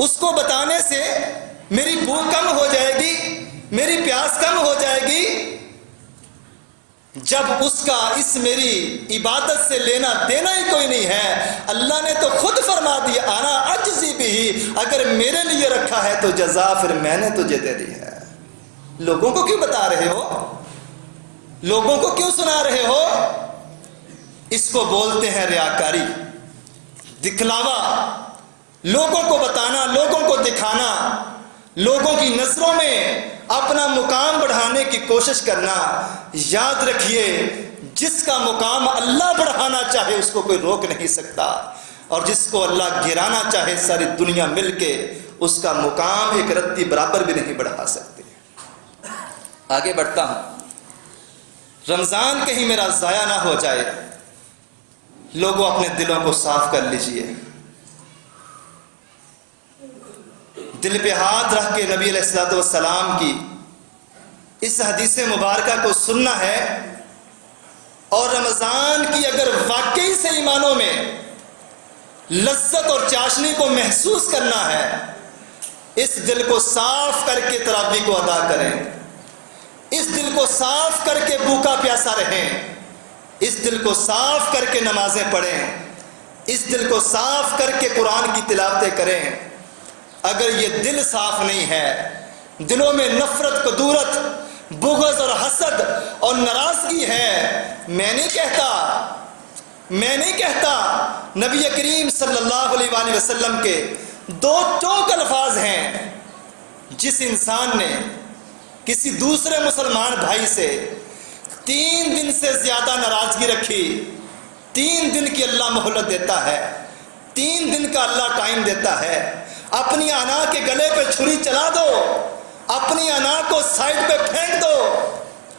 اس کو بتانے سے میری بھوک کم ہو جائے گی، میری پیاس کم ہو جائے گی، جب اس کا اس میری عبادت سے لینا دینا ہی کوئی نہیں ہے؟ اللہ نے تو خود فرما دیا انا اجزی بھی، اگر میرے لیے رکھا ہے تو جزا پھر میں نے تجھے دے دی ہے۔ لوگوں کو کیوں بتا رہے ہو؟ لوگوں کو کیوں سنا رہے ہو؟ اس کو بولتے ہیں ریاکاری، دکھلاوا، لوگوں کو بتانا، لوگوں کو دکھانا، لوگوں کی نظروں میں اپنا مقام بڑھانے کی کوشش کرنا۔ یاد رکھیے جس کا مقام اللہ بڑھانا چاہے اس کو کوئی روک نہیں سکتا، اور جس کو اللہ گرانا چاہے ساری دنیا مل کے اس کا مقام ایک رتی برابر بھی نہیں بڑھا سکتی۔ آگے بڑھتا ہوں، رمضان کہیں میرا ضائع نہ ہو جائے، لوگوں اپنے دلوں کو صاف کر لیجئے۔ دل پہ ہاتھ رکھ کے نبی علیہ الصلوۃ والسلام کی اس حدیث مبارکہ کو سننا ہے، اور رمضان کی اگر واقعی سے ایمانوں میں لذت اور چاشنی کو محسوس کرنا ہے، اس دل کو صاف کر کے تراویح کو ادا کریں، اس دل کو صاف کر کے بھوکا پیاسا رہیں، اس دل کو صاف کر کے نمازیں پڑھیں، اس دل کو صاف کر کے قرآن کی تلاوتیں کریں۔ اگر یہ دل صاف نہیں ہے، دلوں میں نفرت، کدورت، بغض اور حسد اور ناراضگی ہے، میں نہیں کہتا نبی کریم صلی اللہ علیہ وآلہ وسلم کے دو ٹوک الفاظ ہیں، جس انسان نے کسی دوسرے مسلمان بھائی سے 3 دن سے زیادہ ناراضگی رکھی، 3 دن کی اللہ مہلت دیتا ہے، 3 دن کا اللہ ٹائم دیتا ہے۔ اپنی انا کے گلے پہ چھری چلا دو، اپنی انا کو سائڈ پہ پھینک دو،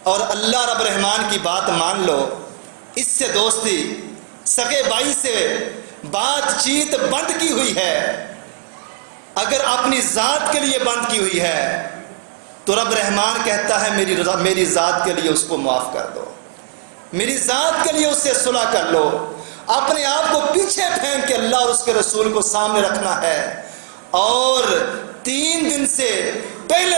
اور اللہ رب رحمان کی بات مان لو۔ اس سے دوستی، سگے بھائی سے بات چیت بند کی ہوئی ہے، اگر اپنی ذات کے لیے بند کی ہوئی ہے تو رب رحمان کہتا ہے میری ذات کے لیے اس کو معاف کر دو، میری ذات کے لیے اس سے صلح کر لو۔ اپنے آپ کو پیچھے پھینک کے اللہ اور اس کے رسول کو سامنے رکھنا ہے، اور 3 دن سے پہلے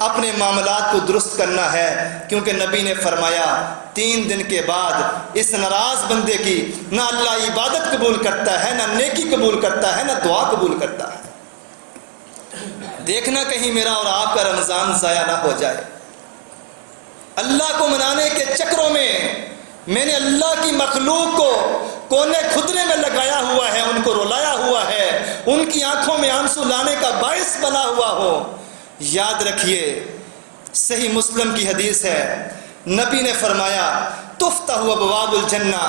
اپنے معاملات کو درست کرنا ہے، کیونکہ نبی نے فرمایا 3 دن کے بعد اس ناراض بندے کی نہ اللہ عبادت قبول کرتا ہے، نہ نیکی قبول کرتا ہے، نہ دعا قبول کرتا ہے۔ دیکھنا کہیں میرا اور آپ کا رمضان ضائع نہ ہو جائے۔ اللہ کو منانے کے چکروں میں نے اللہ کی مخلوق کو کونے خدرے میں لگایا ہوا ہے، ان کو رلایا ہوا ہے، ان کی آنکھوں میں آنسو لانے کا باعث بنا ہوا ہو۔ یاد رکھیے صحیح مسلم کی حدیث ہے، نبی نے فرمایا تفتح ابواب الجنہ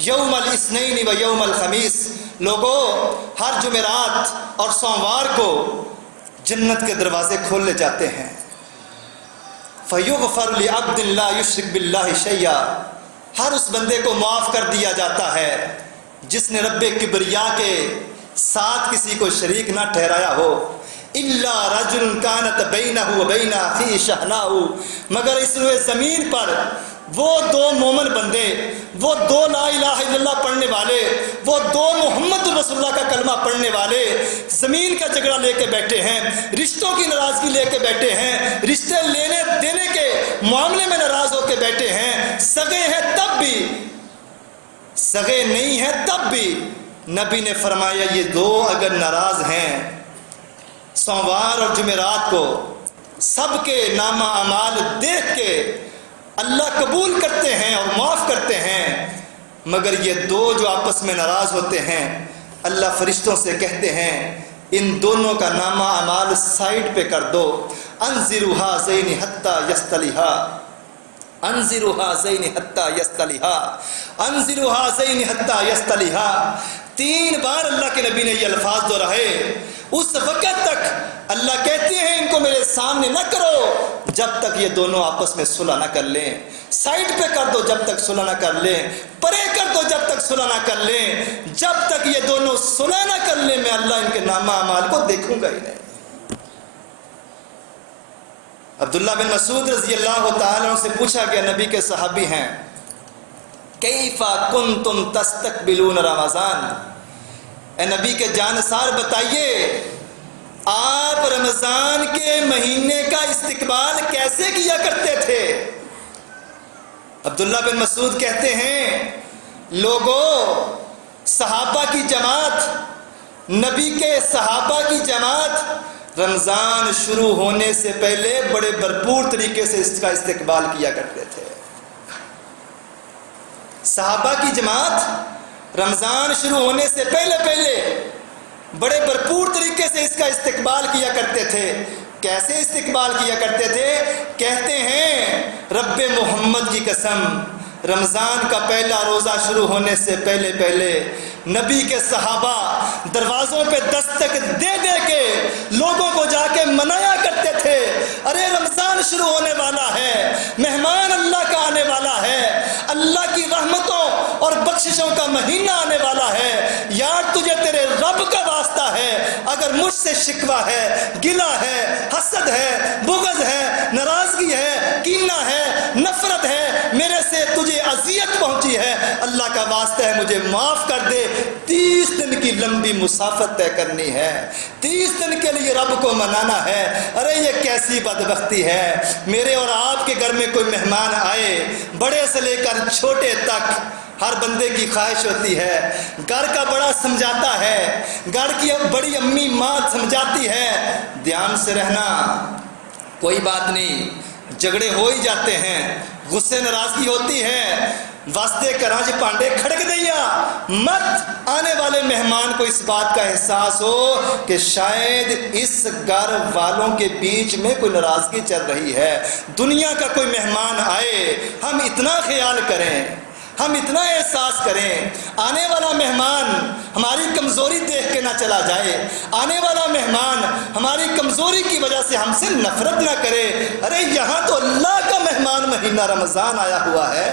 یوم الاثنین و یوم الخمیس، لوگوں ہر جمعرات اور سوموار کو جنت کے دروازے کھولے جاتے ہیں۔ فیغفر لعبد لا یشرک باللہ شیئا، ہر اس بندے کو معاف کر دیا جاتا ہے جس نے رب کبریا کے ساتھ کسی کو شریک نہ ٹھہرایا ہو۔ الا رجل کانت بینہ و بین اخیہ شحناء، مگر اس روئے زمین پر وہ 2 مومن بندے، وہ 2 لا الہ الا اللہ پڑھنے والے، وہ 2 محمد رسول اللہ کا کلمہ پڑھنے والے زمین کا جھگڑا لے کے بیٹھے ہیں، رشتوں کی ناراضگی لے کے بیٹھے ہیں، رشتے لینے دینے کے معاملے میں ناراض ہو کے بیٹھے ہیں، سگے ہیں تب بھی، سگے نہیں ہیں تب بھی۔ نبی نے فرمایا یہ 2 اگر ناراض ہیں، سوموار اور جمعرات کو سب کے نامہ اعمال دیکھ کے اللہ قبول کرتے ہیں اور معاف کرتے ہیں، مگر یہ 2 جو آپس میں ناراض ہوتے ہیں، اللہ فرشتوں سے کہتے ہیں ان دونوں کا نامہ اعمال سائڈ پہ کر دو، انظروا ھذین حتی یصطلحا، انظروا ھذین حتی یصطلحا، انظروا ھذین حتی یصطلحا۔ 3 بار اللہ کے نبی نے یہ الفاظ دہرائے۔ اس وقت تک اللہ کہتے ہیں ان کو میرے سامنے نہ کرو جب تک یہ دونوں آپس میں صلح نہ کر لیں، سائڈ پہ کر دو جب تک صلح نہ کر لیں، پرے کر دو جب تک صلح نہ کر لیں، جب تک یہ دونوں صلح نہ کر لیں میں اللہ ان کے نامہ اعمال کو دیکھوں گا ہی نہیں۔ عبداللہ بن مسعود رضی اللہ تعالیٰ عنہ سے پوچھا گیا، نبی کے صحابی ہیں، کیف کنتم تستقبلون رمضان، اے نبی کے جانثار بتائیے رمضان کے مہینے کا استقبال کیسے کیا کرتے تھے؟ عبداللہ بن مسعود کہتے ہیں لوگوں، صحابہ کی جماعت، نبی کے صحابہ کی جماعت رمضان شروع ہونے سے پہلے بڑے بھرپور طریقے سے اس کا استقبال کیا کرتے تھے۔ صحابہ کی جماعت رمضان شروع ہونے سے پہلے بڑے بھرپور طریقے سے اس کا استقبال کیا کرتے تھے۔ کیسے استقبال کیا کرتے تھے؟ کہتے ہیں رب محمد کی قسم، رمضان کا پہلا روزہ شروع ہونے سے پہلے نبی کے صحابہ دروازوں پہ دستک دے دے کے لوگوں کو جا کے منایا کرتے تھے، ارے رمضان شروع ہونے والا ہے، مہمان اللہ کا آنے والا ہے، اللہ کی رحمتوں اور بخششوں کا مہینہ آنے والا ہے، یار تجھے تیرے رب کا واسطہ ہے، اگر مجھ سے شکوہ ہے، گلہ ہے، حسد ہے، بغض ہے، ناراضگی ہے، کینہ ہے، نفرت ہے، میرے سے تجھے اذیت پہنچی ہے، اللہ کا واسطہ ہے مجھے معاف کر دے۔ 30 دن کی لمبی مسافت طے کرنی ہے، 30 دن کے لیے رب کو منانا ہے۔ ارے یہ کیسی بدبختی ہے، میرے اور آپ کے گھر میں کوئی مہمان آئے، بڑے سے لے کر چھوٹے تک ہر بندے کی خواہش ہوتی ہے، گھر کا بڑا سمجھاتا ہے، گھر کی بڑی امی ماں سمجھاتی ہے، دھیان سے رہنا، کوئی بات نہیں، جھگڑے ہو ہی جاتے ہیں، غصے ناراضگی ہوتی ہے، واسطے کراج پانڈے کھڑک دیا، مت آنے والے مہمان کو اس بات کا احساس ہو کہ شاید اس گھر والوں کے بیچ میں کوئی ناراضگی چل رہی ہے۔ دنیا کا کوئی مہمان آئے، ہم اتنا خیال کریں، ہم اتنا احساس کریں، آنے والا مہمان ہماری کمزوری دیکھ کے نہ چلا جائے، آنے والا مہمان ہماری کمزوری کی وجہ سے ہم سے نفرت نہ کرے۔ ارے یہاں تو اللہ کا مہمان مہینہ رمضان آیا ہوا ہے،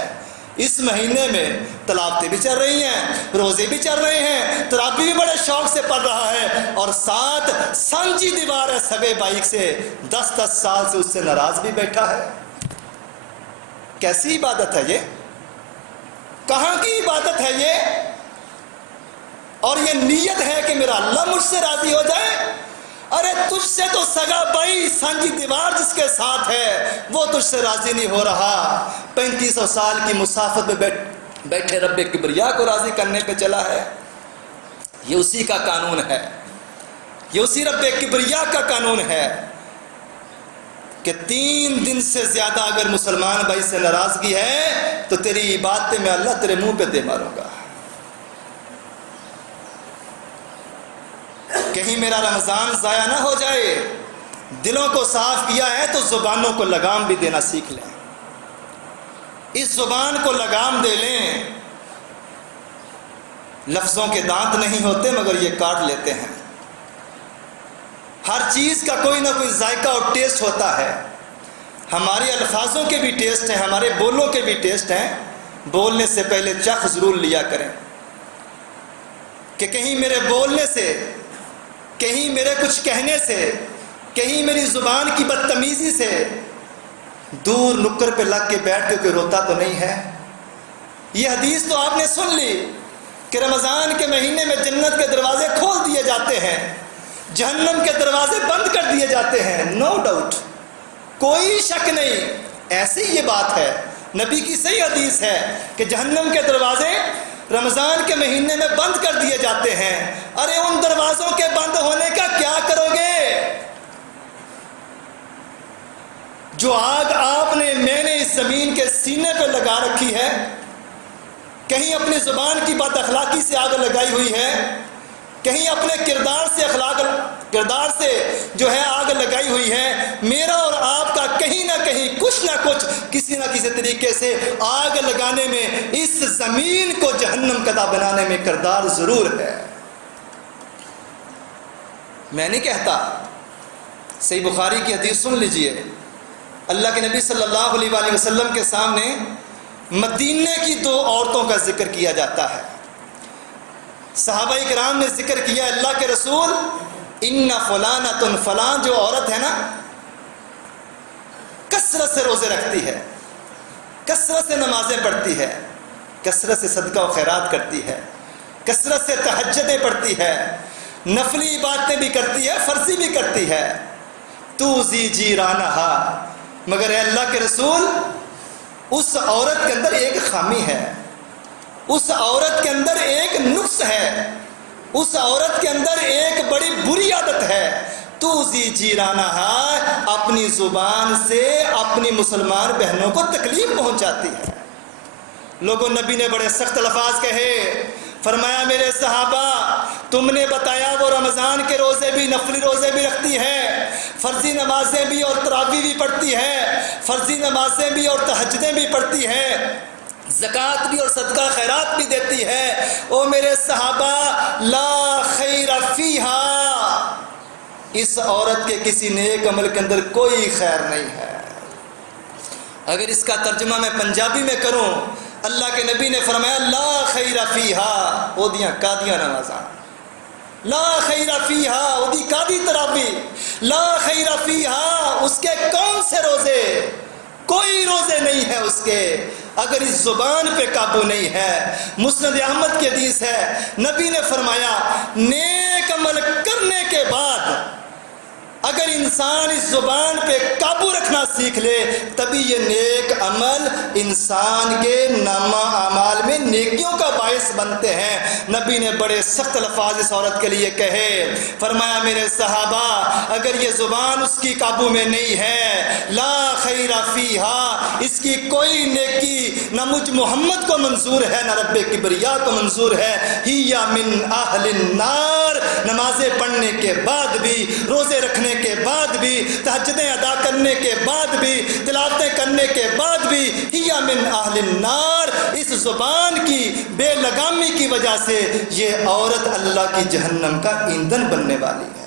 اس مہینے میں تلاوتیں بھی چل رہی ہیں، روزے بھی چل رہے ہیں، تراویح بھی بڑے شوق سے پڑھ رہا ہے، اور ساتھ سانجی دیوار ہے سگے بھائی سے 10 سال سے اس سے ناراض بھی بیٹھا ہے۔ کیسی عبادت ہے یہ؟ کہاں کی عبادت ہے یہ؟ اور یہ نیت ہے کہ میرا اللہ مجھ سے راضی ہو جائے؟ ارے تجھ سے تو سگا بھائی سانجی دیوار جس کے ساتھ ہے وہ تجھ سے راضی نہیں ہو رہا، 3500 سال کی مسافت میں بیٹھے رب کبریا کو راضی کرنے پہ چلا ہے۔ یہ اسی کا قانون ہے، یہ اسی رب کبریا کا قانون ہے کہ 3 دن سے زیادہ اگر مسلمان بھائی سے ناراضگی ہے تو تیری عبادتیں میں اللہ تیرے منہ پہ دے ماروں گا۔ کہیں میرا رمضان ضائع نہ ہو جائے۔ دلوں کو صاف کیا ہے تو زبانوں کو لگام بھی دینا سیکھ لیں، اس زبان کو لگام دے لیں۔ لفظوں کے دانت نہیں ہوتے مگر یہ کاٹ لیتے ہیں۔ ہر چیز کا کوئی نہ کوئی ذائقہ اور ٹیسٹ ہوتا ہے، ہمارے الفاظوں کے بھی ٹیسٹ ہیں، ہمارے بولوں کے بھی ٹیسٹ ہیں۔ بولنے سے پہلے چخ ضرور لیا کریں کہ کہیں میرے بولنے سے، کہیں میرے کچھ کہنے سے، کہیں میری زبان کی بدتمیزی سے دور نکر پہ لگ کے بیٹھ کے کوئی روتا تو نہیں ہے۔ یہ حدیث تو آپ نے سن لی کہ رمضان کے مہینے میں جنت کے دروازے کھول دیے جاتے ہیں، جہنم کے دروازے بند کر دیے جاتے ہیں، نو ڈاؤٹ، کوئی شک نہیں، ایسی یہ بات ہے، نبی کی صحیح حدیث ہے کہ جہنم کے دروازے رمضان کے مہینے میں بند کر دیے جاتے ہیں۔ ارے ان دروازوں کے بند ہونے کا کیا کرو گے؟ جو آگ آپ نے، میں نے اس زمین کے سینے پہ لگا رکھی ہے، کہیں اپنی زبان کی بد اخلاقی سے آگ لگائی ہوئی ہے، کہیں اپنے کردار سے جو ہے آگ لگائی ہوئی ہے، میرا اور آپ کا کہیں نہ کہیں کچھ نہ کچھ کسی نہ کسی طریقے سے آگ لگانے میں، اس زمین کو جہنم کا بنانے میں کردار ضرور ہے۔ میں نہیں کہتا، صحیح بخاری کی حدیث سن لیجئے، اللہ کے نبی صلی اللہ علیہ وآلہ وسلم کے سامنے مدینے کی 2 عورتوں کا ذکر کیا جاتا ہے۔ صحابہ کرام نے ذکر کیا، اللہ کے رسول، ان فلانۃ، فلان جو عورت ہے نا، کثرت سے روزے رکھتی ہے، کثرت سے نمازیں پڑھتی ہے، کثرت سے صدقہ و خیرات کرتی ہے، کثرت سے تہجدیں پڑھتی ہے، نفلی عبادتیں بھی کرتی ہے، فرضی بھی کرتی ہے، توزی جیرانہا، مگر اے اللہ کے رسول اس عورت کے اندر ایک خامی ہے، اس عورت کے اندر ایک نقص ہے، اس عورت کے اندر ایک بڑی بری عادت ہے، توزی جیرانہا، اپنی زبان سے اپنی مسلمان بہنوں کو تکلیف پہنچاتی ہے۔ لوگوں نبی نے بڑے سخت الفاظ کہے، فرمایا میرے صحابہ تم نے بتایا وہ رمضان کے روزے بھی، نفلی روزے بھی رکھتی ہے، فرضی نمازیں بھی اور تراویح بھی پڑھتی ہے، فرضی نمازیں بھی اور تہجدیں بھی پڑھتی ہے، زکوٰۃ بھی اور صدقہ خیرات بھی دیتی ہے، او میرے صحابہ لا خیر فیہا، اس عورت کے کسی نیک عمل کے اندر کوئی خیر نہیں ہے۔ اگر اس کا ترجمہ میں پنجابی میں کروں، اللہ کے نبی نے فرمایا لا خیر فیہا اودیاں قادیاں نمازاں، لا خیر فیہا اودی قادی تراویح، لا خیر فیہا اس کے کون سے روزے، کوئی روزے نہیں ہے اس کے، اگر اس زبان پہ قابو نہیں ہے۔ مسند احمد کی حدیث ہے، نبی نے فرمایا نیک عمل کرنے کے بعد اگر انسان اس زبان پہ قابو رکھنا سیکھ لے تبھی یہ نیک عمل انسان کے نامہ اعمال میں نیکیوں کا باعث بنتے ہیں۔ نبی نے بڑے سخت الفاظ اس عورت کے لیے کہے، فرمایا میرے صحابہ اگر یہ زبان اس کی قابو میں نہیں ہے، لا خیر فیہا، اس کی کوئی نیکی نہ مجھ محمد کو منظور ہے نہ رب کبریا کو منظور ہے، ہی من اہل النار، نمازیں پڑھنے کے بعد بھی، روزے رکھنے کے بعد بھی، تہجدیں ادا کرنے کے بعد بھی، تلاوتیں کرنے کے بعد بھی، ہی من اہل النار، اس زبان کی بے لگامی کی وجہ سے یہ عورت اللہ کی جہنم کا ایندھن بننے والی ہے۔